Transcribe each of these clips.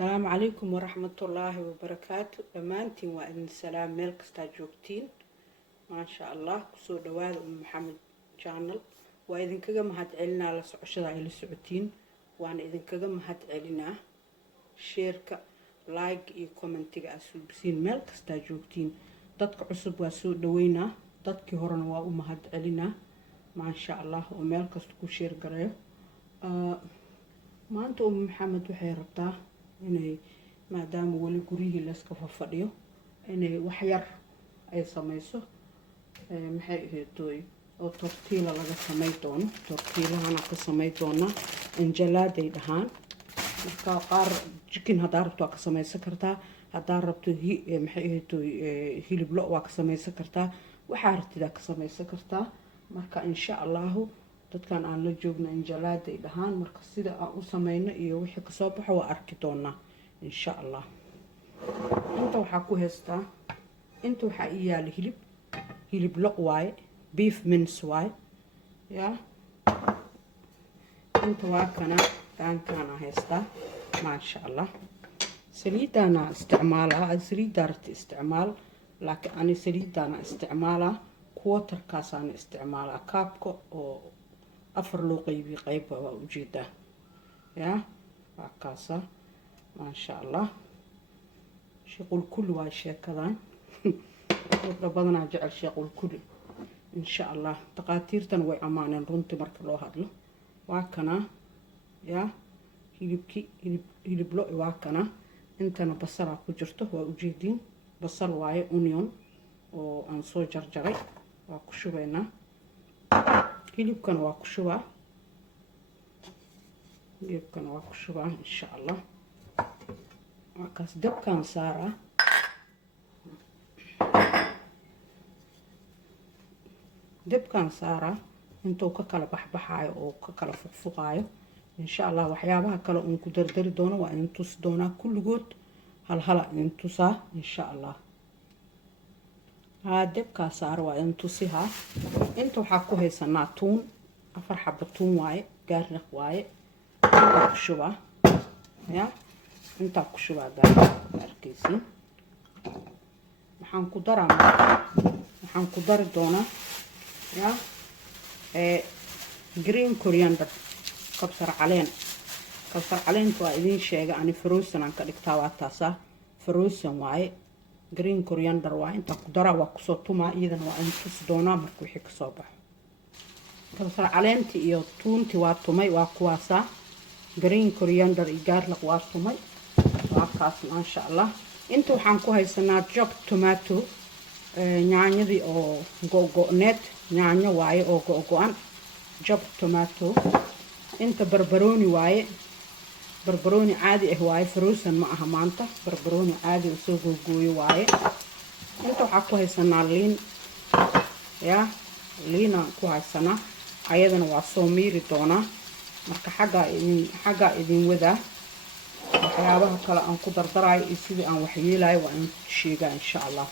السلام عليكم ورحمة الله وبركاته. دمانتين وإن السلام ملك استاجوكتين ما شاء الله. كسو دواد محمد channel وإذن كجا مهد علنا لسعشة إلى السعوتين وأنا إذن كجا مهد علنا شيرك لايك إي كومنتي أسود بسين ملك استاجوكتين dadka cusub waa soo dhaweynaa dadkii horena waa u mahad celinaa maasha Allah oo meel kasta ku sheer gareeyo maanta maxamed waxay rabtaa inay maadaama wali guriyihii la iska fadhiyo inay wax yar ay samayso maxay ahaydooy oo tortilla laga sameey doono tortillahana ka sameey doona injalaaday dhahaan marka qaar chicken hadaa rabto ka samaysan kartaa hadaa rabto maxay ahaydooy hilib lo waa ka samaysan kartaa waxa rabtida ka samaysan kartaa marka insha Allah dadkan aan la joogno injalaaday dhahaan marka sida aan u sameeyno iyo wixii ka soo baxo waa arki doona insha Allah. inta waxa ku heystaa inta waxa yaal hilib lo waaye beef mince waaye ya inta waa kana heystaa maasha Allah. saliidana isticmaalaa saliidarta isticmaal laakiin ani saliidana isticmaalaa quarter-kaasaan isticmaalaa kaabka oo afar loo qaybi qayb waa u jeedaa ya waa kaasa maasha Allah. shaqul kulli waa sheekadan dadka badanaa jecel shaqul kulli insha Allah. taqaatiirtan way amaaneen runtii marka loo hadlo waa kana ya hilib lo waa kana intana basal ku jirto waa u jeedin basal waaye onion oo aan soo jarjaray waa ku shubaynaa hilibkan waa ku shubaa insha Allah. markaas dabkan saaraa intuu ka kala baxbaxayo oo ka kala fuqfuqaayo insha Allah. waxyaabaha kale oo ku dardari doono waa in tus doona kulligood hal in tusaa insha Allah. dabka saar waa in tusiha inta waxa ku haysanaa tuun 4 xabbo tuun waaye gaarnaq waaye ku shuba ya inta ku shuba arkaysi waxaan ku dari doonaa ya green coriander kabsar caleen waa idin sheega ani frozen aan ka dhigtaa waa taasa frozen waaye green coriander waa inta ku dara waa ku soo tumaa iyadana waa in tus doonaa markuu wixii ka soo baxo. kabsar caleenti iyo tuunti waa tumay waa kuwaasa green coriander iyo garlic waa tumay waa kaas maasha Allah. inta waxaan ku haysanaa chopped tomato yaanyadii oo go'go'need yaanyo waaye oo go'go'an chopped tomato. inta barbarooni waaye barbarooni caadi ah waaye frozen ma aha maanta barbarooni caadi oo soo googooyo waaye. inta waxa ku haysanaa liin ya liina ku haysanaa ayadana waa soo miiri doona marka xaga idin wada waxyaabaha kale aan ku dardarayo iyo sidii aan wax yeelayo waa in sheegaa insha Allah.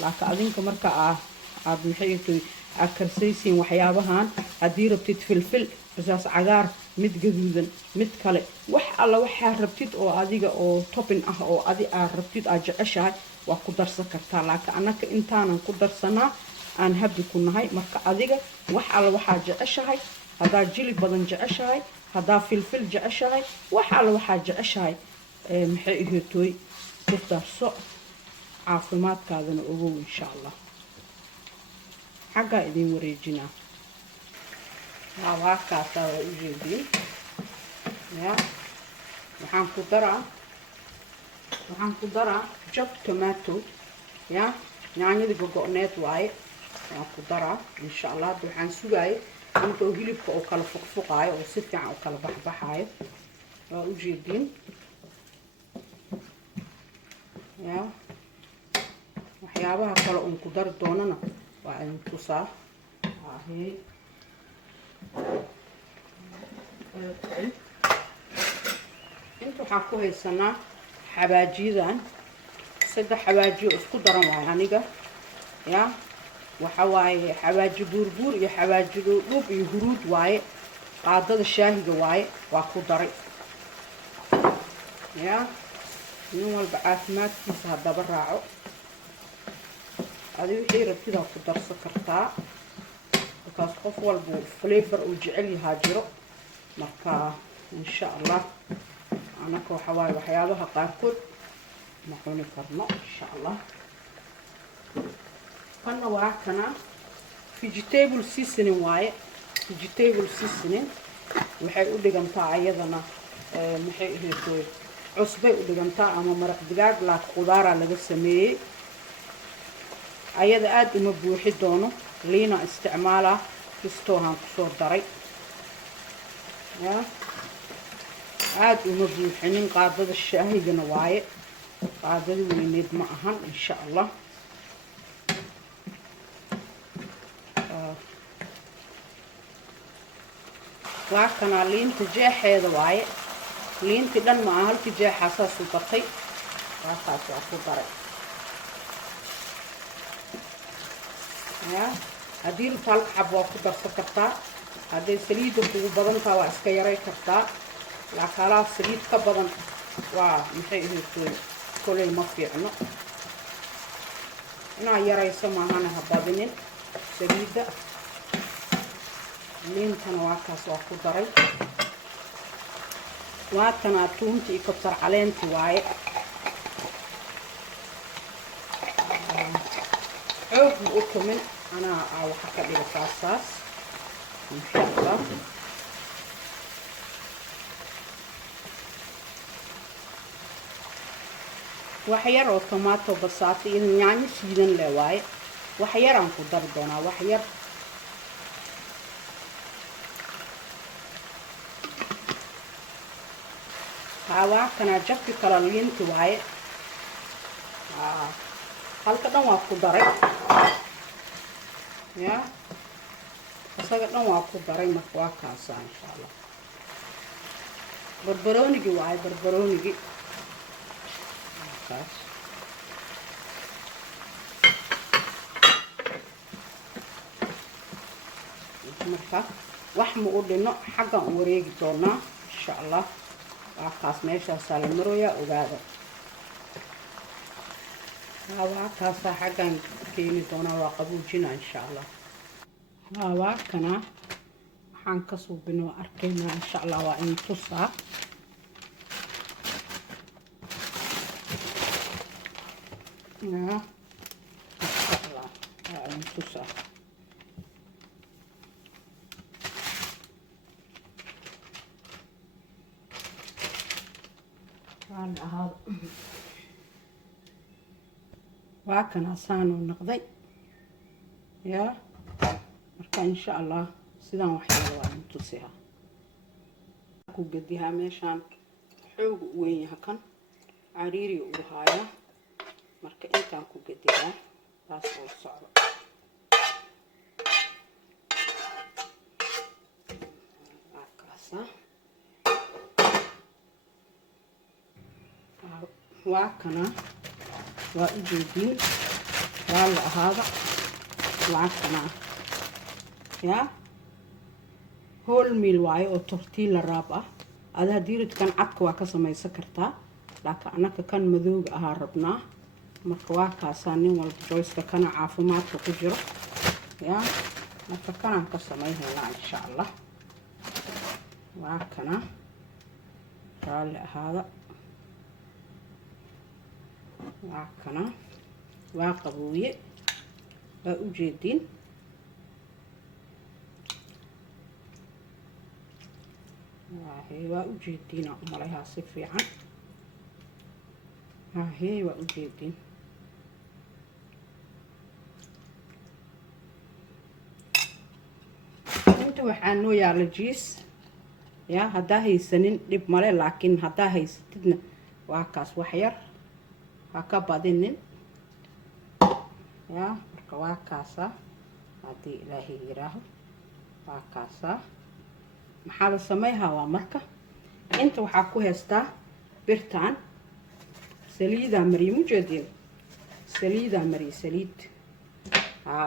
laakiin adinka marka aad maxay akarsaysiin waxyaabahan hadii rabtid filfil basaas cagaar mid gaduudan mid kale wax alla waxa rabtid oo adiga oo topping ah oo aad rabtid aad jeceshahay waa ku darsan kartaa laakiin anaka intaanan ku darsanaa aan habbi ku nahay marka adiga wax alla waxa jeceshahay hadaa jilib badan jeceshahay hadaa filfil jeceshahay wax alla waxa jeceshahay maxay ihootoy ku darso caafimaadkaadana ogow insha Allah. xaga idin wareejina waa kaasa waa u jeedin ya waxaan ku daraa chopped tomato ya yaanyada go'go'need waaye waan ku daraa insha Allah. waxaan sugaayay inta hilibka oo kala fuqfuqaayo oo si fiican oo kala baxbaxaayo waa u jeedin ya waxyaabaha kale oo ku dar doonana waa in tusaa inta waxaa ku haysanaa xabaajiyadan 3 xabaajiyo isku daran waaye aniga ya waxa waaye xabaaji buurbuur iyo xabaaji dhub iyo huruud waaye qaadada shaahiga waaye waa ku daray يا nin walba caafimaadkiisa haddaba raaco adi wixii rabtida ku darsan kartaa markaas qof walba flavor uu jecel yahaa jiro marka insha allah anaka waxa waaye waxyaabaha qaarkood ma cuni karno insha allah kana waa kana vegetable seasoning waaye vegetable seasoning waxay u dhigantaa ayadana maxay ahayd cusbay u dhigantaa ama maraq digaag la khudaara laga sameeyay ayada aad uma buuxi doono liina isticmaala kistoohan ku soo daray ya aad uma buuxinin qaadada shaahigana waaye qaadada weyneed ma ahan insha allah waa kana liinta jeexeeda waaye liinti dhan ma aha halkii jeexaasaas u batay waasaas waa ku daray ya haddii rabto halka xab waa ku darsan kartaa hadday saliidda kugu badantaa waa iska yaray kartaa laakaalaa saliid ka badan waa maxay ahayd koley ma fiicno inaa yarayso maahana ha badinin saliidda liintana waa kaas waa ku daray waatana tuunta iyo kabsar caleenta waaye xoog ma u tumin anaa waxa ka dhiga saasaas insha allah wax yar oo tomato basaato iyo yaanyo shiidan leh waaye wax yaraan ku dari doonaa wax yar waa kana jabki kala liinti waaye halka dhan waa ku daray ya asaga dhan waa ku daray marka waa kaasa insha allah barbaroonigi waaye barbaroonigi kaas marka wax ma u dhino xaggan u wareegi doonaa insha allah waa kaas meeshaasaa la marooyaa ogaada waa kaasaa xaggan keeni doonaa waa qabuujina insha allah waa kana waxaan ka suubino arkaynaa insha allah waa in tusaa insha allah waa in tusaa waa kan asaanu noqday ya marka insha allah sidaan waxyaalo waa intusiha ku gadiyaa meeshaan xoog u weyn yahay kan cariiri u haaya marka intaan ku gadiyaa taas oo socdo akaasa waa kana waa u jeedin waa la ahaada waa kana ya whole meal waaye oo tortilla raab ah ada hadii ridkan cadka waa ka samaysan kartaa laakiin anaka kan madooga ahaa rabnaa marka waa kaasaan nin walba joyska kana caafimaadka ku jiro ya marka kanaan ka samaynaynaa insha allah waa kana raalli ahaada waa kana waa qabooye waa u jeedin waa u jeedin umalayaa si fiican waa u jeedin inta waxaa noo yaala jiis ya haddaa haysanin dhib male laakiin haddaa haysatidna waa kaas wax yar ha ka badinin ya marka waa kaasa haddii ilaahay yiraaho waa kaasa maxaa la sameeyaa waa marka inta waxaa ku heystaa birtaan saliidaa mariye mujeedin saliidaa mariye saliid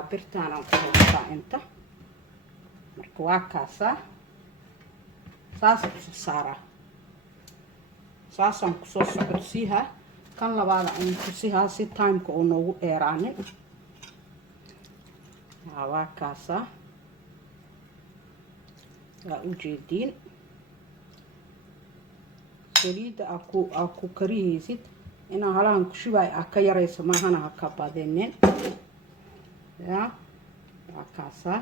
birtaanaan ku heystaa inta marka waa kaasa saas ku saaraa saasaan kusoo socodsiihaa kan labaada aan tusihaa si timeka uu noogu dheeraanin waa kaasaa waa ujeediin saliidda aa ku karihaysid inaa halahan ku shubaay aa ka yarayso maahana ha ka badinin yaa waa kaasaa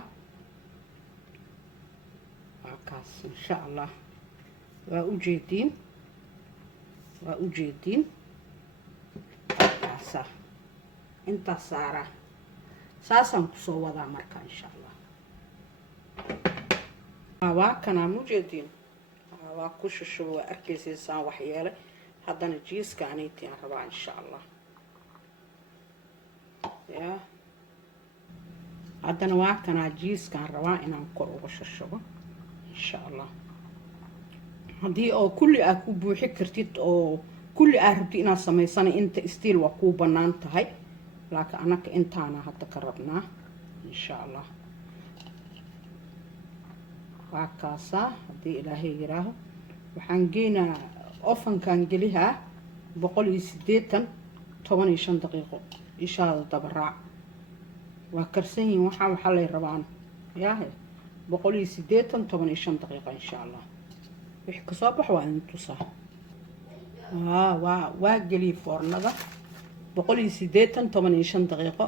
waa kaas insha allah waa ujeediin kaasaa intaas saaraa saasaan kusoo wadaa marka insha allah waa kanaa mujeediin waa ku shushubo waa arkaysaysaan waxyeelay haddana jiiska anaytiaan rabaa insha allah yaa haddana waa kanaa jiiskaan rabaa inaan kor uga shushubo insha allah haddii oo kulli aad ku buuxi kartid oo kulli aad rabtid inaad samaysana inta stiil waa kuu bannaan tahay laakiin anaka intaana hadda ka rabnaa insha allah waa kaasaa haddii ilaahay yiraaho waxaan geynaa ofankaan gelihaa 180 15 daqiiqo ishaada dabaraac waa karsan yihiin waxaa lay rabaan yaahe 180 15 daqiiqo insha allah wixii kasoo bax waa in tusaa waa geli foornada 180 15 daqiiqo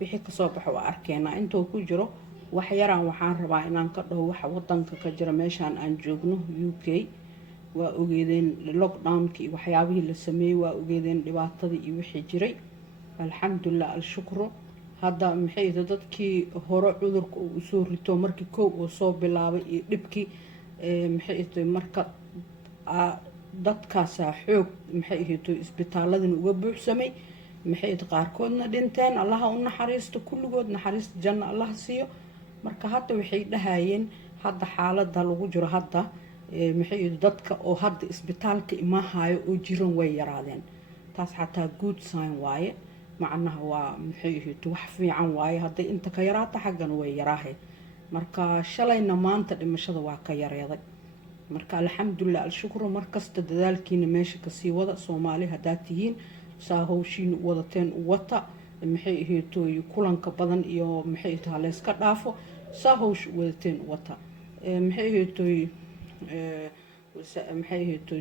wixii kasoo bax waa arkeenaa intuu ku jiro wax yaraan waxaan rabaa inaan ka dhaho waxa wadanka ka jira meeshaan aan joogno UK waa ogeedeen lockdown-kii waxyaabihii la sameeyay waa ogeedeen dhibaatadii iyo wixii jiray alxamdulillah alshukru hadda maxay dadkii hore cudurka uu soo rito markii koow uu soo bilaabay iyo dhibkii maxay marka dadkaas xoog maxay isbitaaladana uga buuxsamay maxay qaarkoodna dhinteen allaha u naxariisto kulligood naxariista janno allah siiyo marka hadda waxay dhahayeen hadda xaaladda lagu jiro hadda maxay dadka oo hadda isbitaalka imaahayo oo jiran way yaraadeen taas xataa good sign waaye macnaha waa maxay wax fiican waaye hadday inta ka yaraata xaggan way yaraahay marka shalayna maanta dhimashada waa ka yareeday marka alxamdulillah alshukru markasta dadaalkiina meesha kasii wada Soomaali hadaa tihiin saa hawshiin wadateen wata maxay ahayd kulanka badan iyo maxay tahay la iska dhaafo saa hawsh wadateen wata maxay ahayd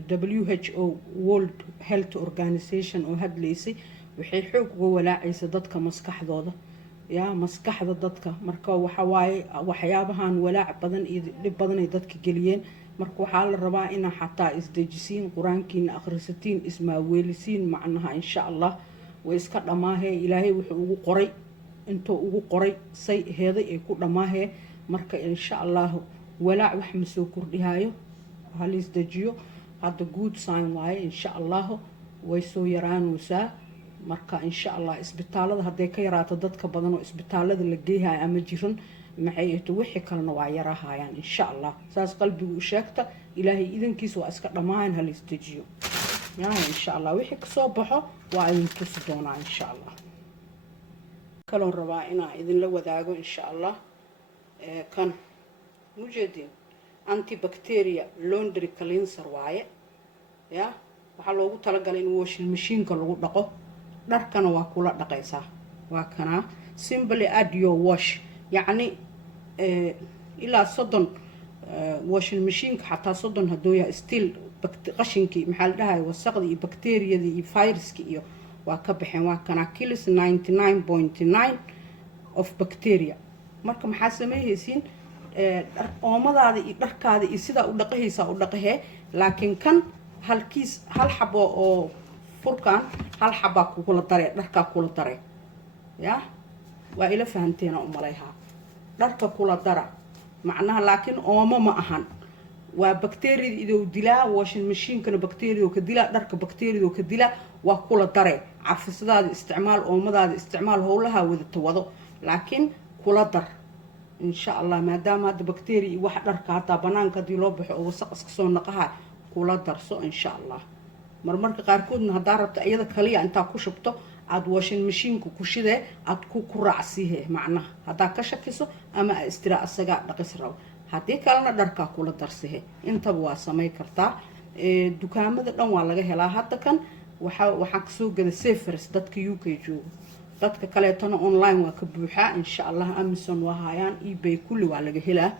WHO World Health Organization oo hadlaysay waxay xoog uga walaacaysa dadka maskaxdooda yaa maskaxda dadka marka waxa waaye waxyaabahan walaac badan iyo dhib badan ay dadka geliyeen marka waxaa la rabaa inaa xataa isdejisiin quraankiina akhrisatiin ismaaweelisiin macnaha insha allah way iska dhamaahe ilaahay wuxuu ugu qoray intuu ugu qoray say heeday ay ku dhamaahe marka insha allah walaac wax ma soo kordhihayo hal isdejiyo hadda good sign waaye insha allah way soo yaraanaysaa marka insha allah isbitaalada haday ka yaraato dadka badan oo isbitaalada la geeyahay ama jiran maxay wixii kalena waa yarahayaan insha allah saas qalbigu u sheegta ilaahay idankiisa waa iska dhamaan hal isdejiyo yaa insha allah wixii ka soo baxo waa idin tusi doonaa insha allah kaloon rabaa inaan idin la wadaago insha allah kan mujeedin antibacteria laundry cleanser waaye yaa waxa loogu talagalay in washing machine-ka lagu dhaqo dharkana waa kula dhaqaysaa waa kana simply add your wash يعني إلى صدن washing machine حتى صدن هدويا still قشنكي محل ده وسقدي بكتيريا دي فيروسكي إيو وكبحين وكنا كيلس 99.9 of bacteria marka maxaa sameeyaysiin oomadaada iyo dharkaada iyo sida u dhaqaysaa laakiin kan halkiis hal xabo oo furkan hal xaba kula darey dharka kula darey yaa waa ila fahanteena u maleeyahay dharka kula dara macnaha laakiin ooma ma ahan waa bacteria idoo dilaa washing machine kana bacteria oo ka dilaa dharka bacteria oo ka dilaa waa kula darey cafisadaada isticmaal oomadaada isticmaal howlaha wado laakiin kula dar insha Allah maadaama hada bacteria wax dharka hata banaanka dii loo baxo oo wasaq iska soo naqaha kula darso insha Allah marmarka qaarkoodna hadaa rabto iyada kaliya inta ku shubto aad washing machine ku shide aad ku raacsihe macnaha hadaa ka shakiso ama istira asaga dhaqis raw hadii kalena dharka kula darsihe inta waa samay kartaa dukaamada dhan waa laga helaa hadda kan waxaa kasoo gada Safers dadka UK joogo dadka kaleetana online waa ka buuxaa insha Allah Amazon waa hayaan eBay kulli waa laga helaa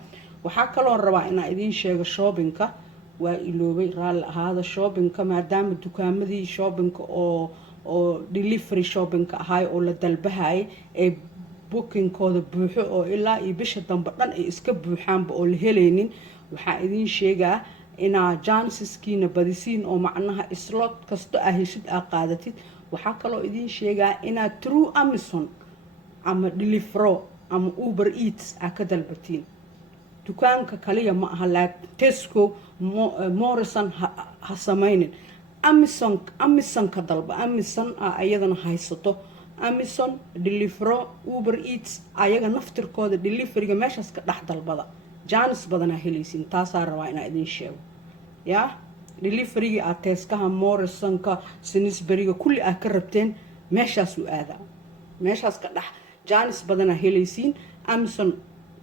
waxaa kaloo rabaa inaan idiin sheego shoppingka waa iloobay raali ahaada shoppingka maadaama dukaamadii shoppingka oo delivery shoppingka ahay oo la dalbahay ee bookingkooda buuxo oo ilaa iyo bisha dambe dhan ay iska buuxaanba oo la helaynin waxaa idiin sheegaa inaa chanceskiina badisiin oo macnaha slot kasto ah heshid aa qaadatid waxaa kaloo idiin sheegaa inaad through Amazon ama Deliveroo ama Uber Eats aa ka dalbatiin dukaanka kaliya ma aha laakiin Tesco Morrison ha samaynin Amazon ka dalba Amazon ayadana haysato Amazon Deliveroo Uber Eats ayaga naftirkooda deliveryga meeshaas ka dhex dalbada jaanis badan helaysiin taasaa rabaa inaan idiin sheego yaa deliveryga aad Tescaha Morrisonka Sainsburyga kulli aad ka rabteen meeshaas u aada meeshaas ka dhex jaanis badan helaysiin Amazon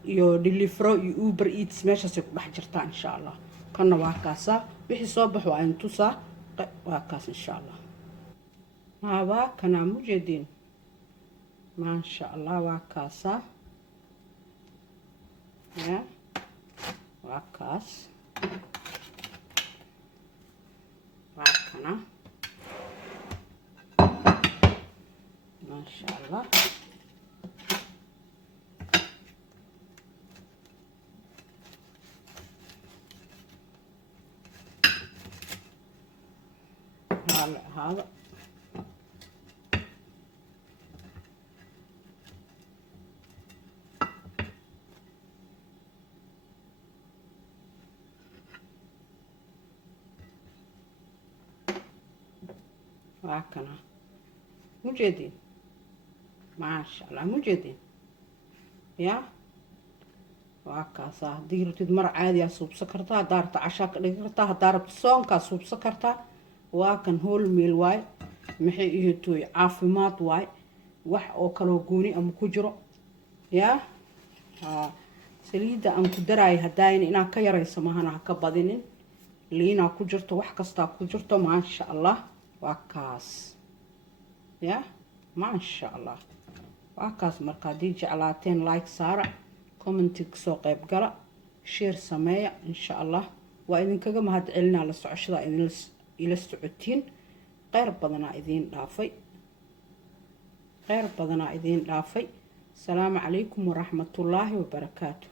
iyo Deliveroo iyo Uber Eats meeshaas ku dhex jirtaa insha Allah kana waa kaasa wixii soo baxo aan tusaa waa kaas insha Allah waa kana mujeedin ما شاء الله وعكاسة وعكاس وعكنا ما شاء الله هذا وهكذا مجدين ما شاء الله مجدين يا وهكذا ديرتي مر عادي صوب سكرتها دارت عشاك ديرتها دارت صونكا صوب سكرتها وكان هول ميل واي maxay ihooy caafimaad waay wax oo kala gooni ama ku jiro ya saliida aan ku daray hadaan inaan ka yareyso mahana ka badinin liina ku jirto wax kasta ku jirto ma sha Allah waa kaas ya ma sha Allah waa kaas marka hadii jeclaateen like saara comment soo qayb gala share sameeya insha Allah waa idinkaga mahad celinaa la socoshada idin ila socotiin غير بدنا إذين دافي السلام عليكم ورحمة الله وبركاته.